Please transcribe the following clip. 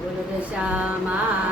我的小马。